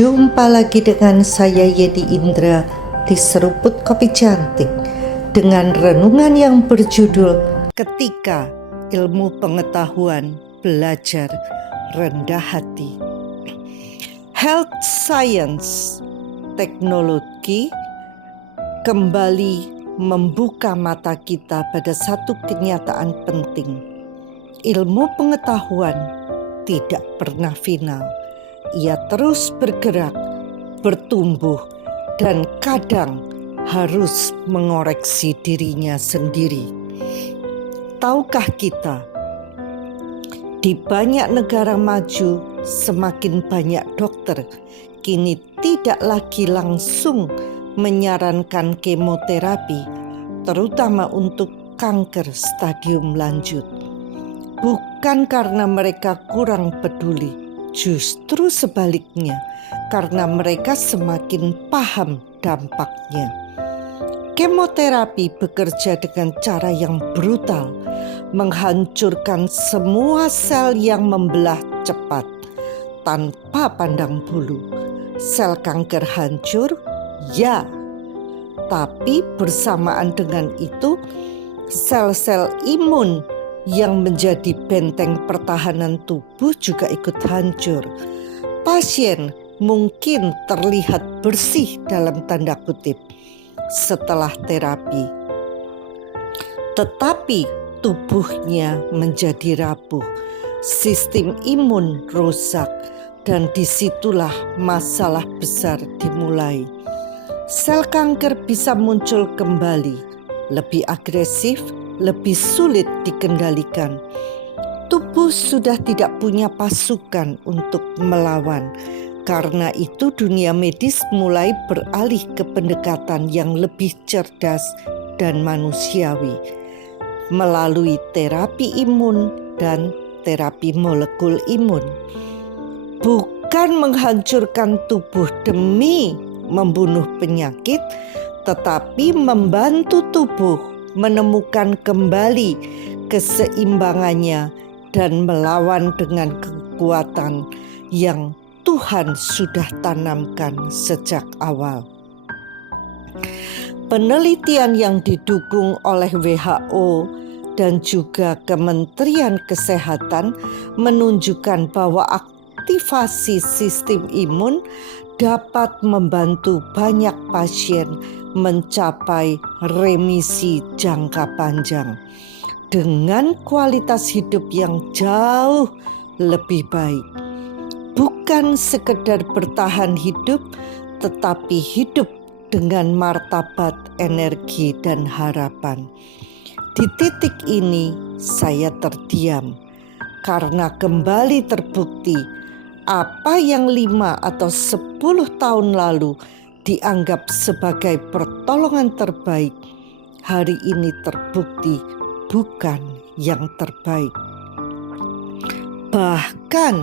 Jumpa lagi dengan saya Yedi Indra di Seruput Kopi Cantik dengan renungan yang berjudul Ketika Ilmu Pengetahuan Belajar Rendah Hati. Health Science, teknologi kembali membuka mata kita pada satu kenyataan penting. Ilmu pengetahuan tidak pernah final. Ia terus bergerak, bertumbuh, dan kadang harus mengoreksi dirinya sendiri. Tahukah kita, di banyak negara maju, semakin banyak dokter kini tidak lagi langsung menyarankan kemoterapi, terutama untuk kanker stadium lanjut. Bukan karena mereka kurang peduli, justru sebaliknya, karena mereka semakin paham dampaknya. Kemoterapi bekerja dengan cara yang brutal, menghancurkan semua sel yang membelah cepat, tanpa pandang bulu. Sel kanker hancur, ya, tapi bersamaan dengan itu, sel-sel imun yang menjadi benteng pertahanan tubuh juga ikut hancur. Pasien mungkin terlihat bersih dalam tanda kutip setelah terapi, tetapi tubuhnya menjadi rapuh, sistem imun rusak, dan disitulah masalah besar dimulai. Sel kanker bisa muncul kembali, lebih agresif, lebih sulit dikendalikan. Tubuh sudah tidak punya pasukan untuk melawan. Karena itu dunia medis mulai beralih ke pendekatan yang lebih cerdas dan manusiawi melalui terapi imun dan terapi molekul imun. Bukan menghancurkan tubuh demi membunuh penyakit, tetapi membantu tubuh menemukan kembali keseimbangannya dan melawan dengan kekuatan yang Tuhan sudah tanamkan sejak awal. Penelitian yang didukung oleh WHO dan juga Kementerian Kesehatan menunjukkan bahwa aktivasi sistem imun dapat membantu banyak pasien mencapai remisi jangka panjang dengan kualitas hidup yang jauh lebih baik. Bukan sekedar bertahan hidup, tetapi hidup dengan martabat, energi, dan harapan. Di titik ini saya terdiam karena kembali terbukti apa yang 5 atau 10 tahun lalu dianggap sebagai pertolongan terbaik, hari ini terbukti bukan yang terbaik. Bahkan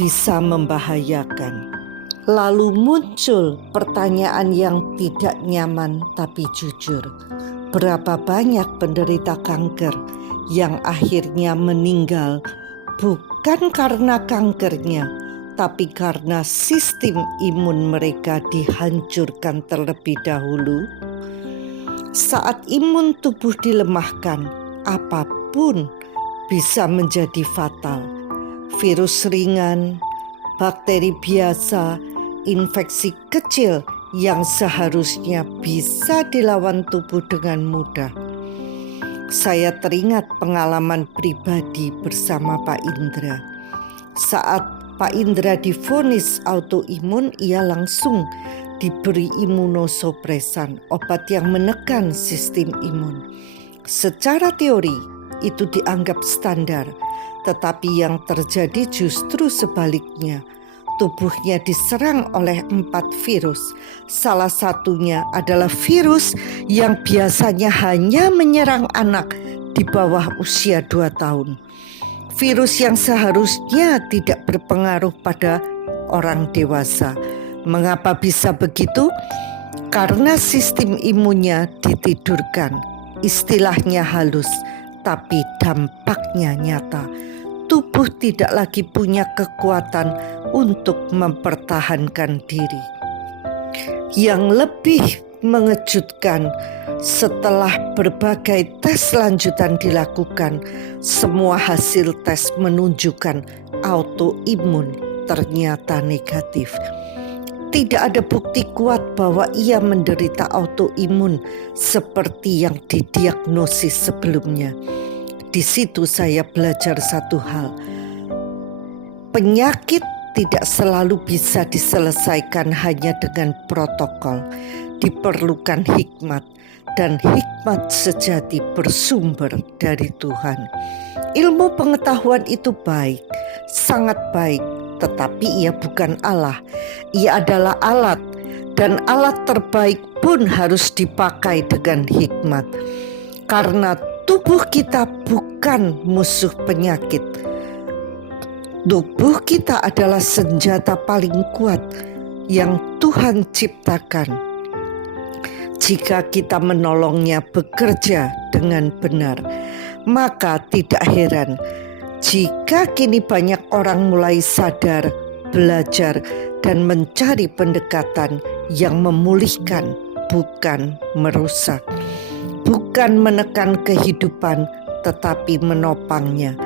bisa membahayakan. Lalu muncul pertanyaan yang tidak nyaman tapi jujur. Berapa banyak penderita kanker yang akhirnya meninggal bukan karena kankernya, tapi karena sistem imun mereka dihancurkan terlebih dahulu? Saat imun tubuh dilemahkan, apapun bisa menjadi fatal. Virus ringan, bakteri biasa, infeksi kecil yang seharusnya bisa dilawan tubuh dengan mudah. Saya teringat pengalaman pribadi bersama Pak Indra. Saat Pak Indra divonis autoimun, ia langsung diberi imunosupresan, obat yang menekan sistem imun. Secara teori itu dianggap standar, tetapi yang terjadi justru sebaliknya. Tubuhnya diserang oleh 4 virus. Salah satunya adalah virus yang biasanya hanya menyerang anak di bawah usia 2 tahun. Virus yang seharusnya tidak berpengaruh pada orang dewasa. Mengapa bisa begitu? Karena sistem imunnya ditidurkan. Istilahnya halus, tapi dampaknya nyata. Tubuh tidak lagi punya kekuatan untuk mempertahankan diri. Yang lebih mengejutkan, setelah berbagai tes lanjutan dilakukan, semua hasil tes menunjukkan autoimun ternyata negatif. Tidak ada bukti kuat bahwa ia menderita autoimun seperti yang didiagnosis sebelumnya. Di situ saya belajar satu hal. Penyakit tidak selalu bisa diselesaikan hanya dengan protokol. Diperlukan hikmat, dan hikmat sejati bersumber dari Tuhan. Ilmu pengetahuan itu baik, sangat baik, tetapi ia bukan Allah. Ia adalah alat, dan alat terbaik pun harus dipakai dengan hikmat. Karena tubuh kita bukan musuh penyakit. Tubuh kita adalah senjata paling kuat yang Tuhan ciptakan. Jika kita menolongnya bekerja dengan benar, maka tidak heran jika kini banyak orang mulai sadar, belajar, dan mencari pendekatan yang memulihkan, bukan merusak, bukan menekan kehidupan, tetapi menopangnya.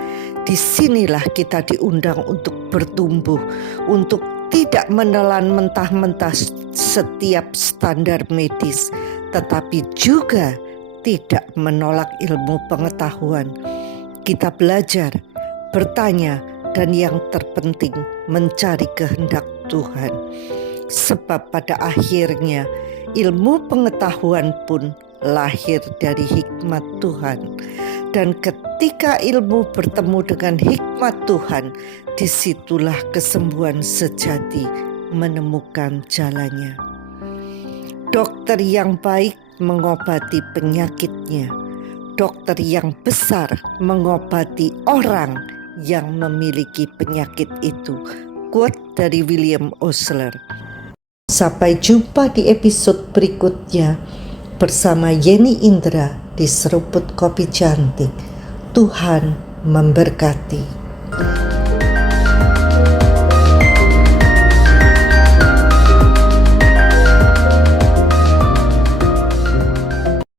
Disinilah kita diundang untuk bertumbuh, untuk tidak menelan mentah-mentah setiap standar medis, tetapi juga tidak menolak ilmu pengetahuan. Kita belajar, bertanya, dan yang terpenting mencari kehendak Tuhan. Sebab pada akhirnya ilmu pengetahuan pun lahir dari hikmat Tuhan. Dan ketika ilmu bertemu dengan hikmat Tuhan, disitulah kesembuhan sejati menemukan jalannya. Dokter yang baik mengobati penyakitnya. Dokter yang besar mengobati orang yang memiliki penyakit itu. Quote dari William Osler. Sampai jumpa di episode berikutnya bersama Yeni Indra di Seruput Kopi Cantik. Tuhan memberkati.